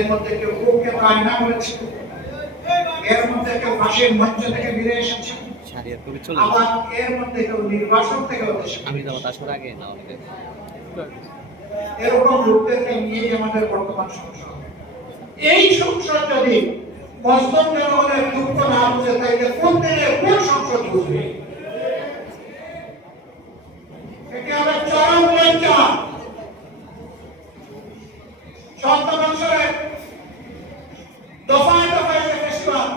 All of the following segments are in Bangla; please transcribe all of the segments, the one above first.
এর মধ্যে কেউ বুককে আয়না করেছে, এর মধ্যে কেউ ফাঁসির মঞ্চ থেকে ফিরে এসেছে, আবার এর মধ্যে কেউ নির্বাসন থেকে আগে না এরকম লোকদেরকে নিয়ে আমাদের বর্তমান সংসদ। এই সংসদ যদি মজলুম জনগণের দুঃখ না বুঝে তাইলে কোন দিনে কোন সংসদ বুঝবে? এটি হবে চরম লজ্জা। ৭০ বছরের দফায় দফায় যে ফেস্টিভাল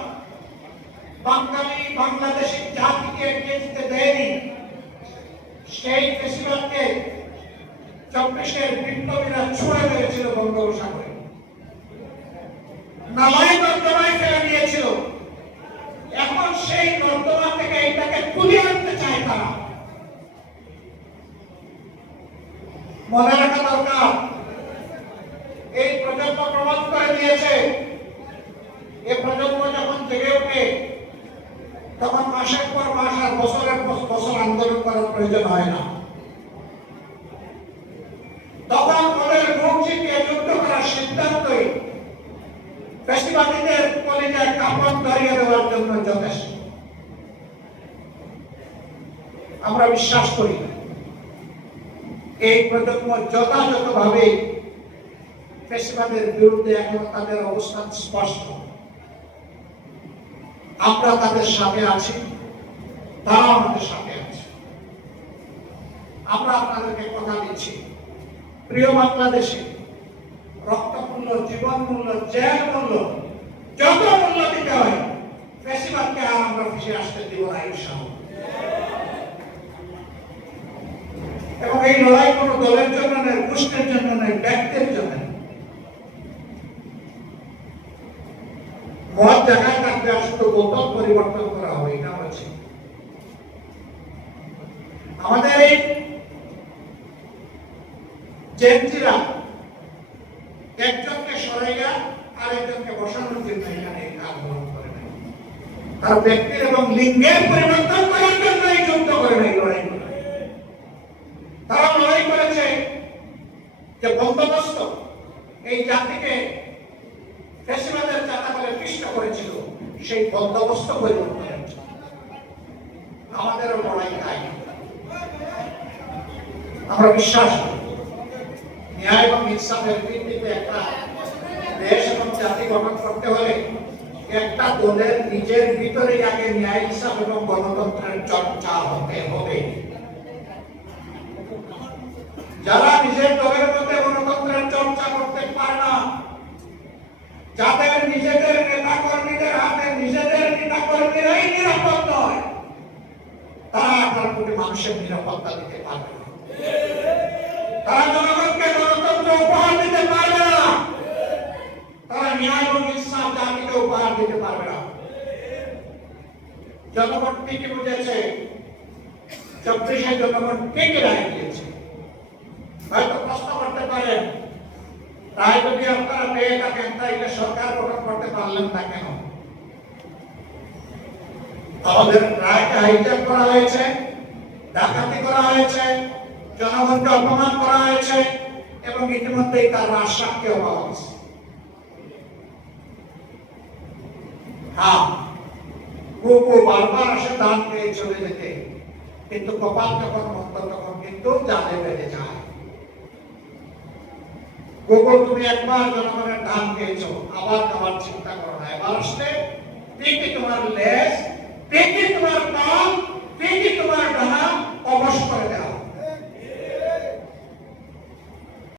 বাঙালি বাংলাদেশি জাতিকে এগিয়ে দিতে দেয়নি, সেই ফেস্টিভালকে ২৪-এর বিপ্লবীরা ছুঁড়ে মেরেছিল বঙ্গোপসাগরে, নালায় নর্দমায় ফেলে দিয়েছিল। এখন সেই নর্দমা থেকে এটাকে তুলে আনতে চায় তারা। মনে রাখা দরকার, এই প্রজন্ম প্রমাণ করে দিয়েছে, এই প্রজন্ম যখন জেগে ওঠে তখন মাসের পর মাস আর বছরের পর বছর আন্দোলন করার প্রয়োজন হয় না। তখন ওদের মুখ চিপিয়ে যুদ্ধ করার সিদ্ধান্তই ফ্যাসিবাদীদের কলিজায় কাপড় ধরিয়ে দেওয়ার জন্য যথেষ্ট। আমরা বিশ্বাস করি এই প্রজন্ম যথাযথভাবে ফ্যাসিবাদের বিরুদ্ধে এখন তাদের অবস্থান স্পষ্ট। আমরা তাদের সাথে আছি, তারা আমাদের সাথে আছে। আমরা আপনাদেরকে কথা দিচ্ছি, প্রিয় বাংলাদেশে রক্ত মূল্য, জীবন মূল্য, জেল মূল্য, যত মূল্য দিতে হয় ফ্যাসিবাদকে আর আমরা ফিরে আসতে দিব না ইনশাআল্লাহ। এবং এই লড়াই কোনো দলের জন্য নয়, গোষ্ঠীর জন্য নয়, ব্যক্তির জন্য। মত জায়গায় থাকবে আর শুধু বোতল পরিবর্তন করা হবে, এটা হচ্ছে আমাদের এই জেনজিরা একজনকে সরাইয়া আরেকজনকে বসানোর জন্য এখানে আন্দোলন করে নাই। তারা ব্যক্তির এবং লিঙ্গের পরিবর্তন করার জন্য এই যুদ্ধ করে নাই, লড়াই করে। তারা লড়াই করেছে যে বন্দোবস্ত এই জাতিকে ফ্যাসিবাদের চাতাকলে পিষ্ট করেছিল, সেই বন্দোবস্ত পরিবর্তন। আমাদেরও লড়াই তাই। আমরা বিশ্বাস করি ন্যায় এবং ইনসাফের ভিত্তিতে একটা দেশ এবং জাতি গঠন করতে হলে একটা দলের নিজের ভিতরে আগে ন্যায়, ইনসাফ এবং গণতন্ত্রের চর্চা হতে হবে। যারা নিজের দলের মধ্যে গণতন্ত্রের চর্চা করতে পারে না, যাদের নিজেদের নেতা কর্মীদের হাতে নিজেদের নেতা কর্মীরাই নিরাপদ নয়, তারা ১৮ কোটি মানুষের নিরাপত্তা দিতে পারবে না। তারা জনগণকে গণতন্ত্র উপহার দিতে পারবে না, তারা ন্যায় এবং ইনসাফ জাতিকে উপহার দিতে পারবে না। জনগণ ঠিকই বুঝেছে, ২৪-এ জনগণ ঠিকই রায় দিয়েছে। হয়তো প্রশ্ন করতে পারেন, রায় যদি আপনারা পেয়ে থাকেন তাইলে সরকার গঠন করতে পারলেন না কেন? আমাদের রায়কে হাইজ্যাক করা হয়েছে, ডাকাতি করা হয়েছে, জনগণকে অপমান করা হয়েছে এবং ইতিমধ্যেই তার রাষ্ট্রকেও পাওয়া গেছে। হ্যাঁ, কুকু বারবার আসে দান পেয়ে চলে যেতে, কিন্তু কপাল যখন মন্দ তখন কিন্তু জালে বেড়ে যায়। কুকুর, তুমি একবার জনগণের ধান খেয়েছো, আবার খাবার চিন্তা করো না। এবার আসলে ঠিকই তোমার লেজ, ঠিকই তোমার কান, ঠিকই তোমার ডানা অবশ করে দেওয়া।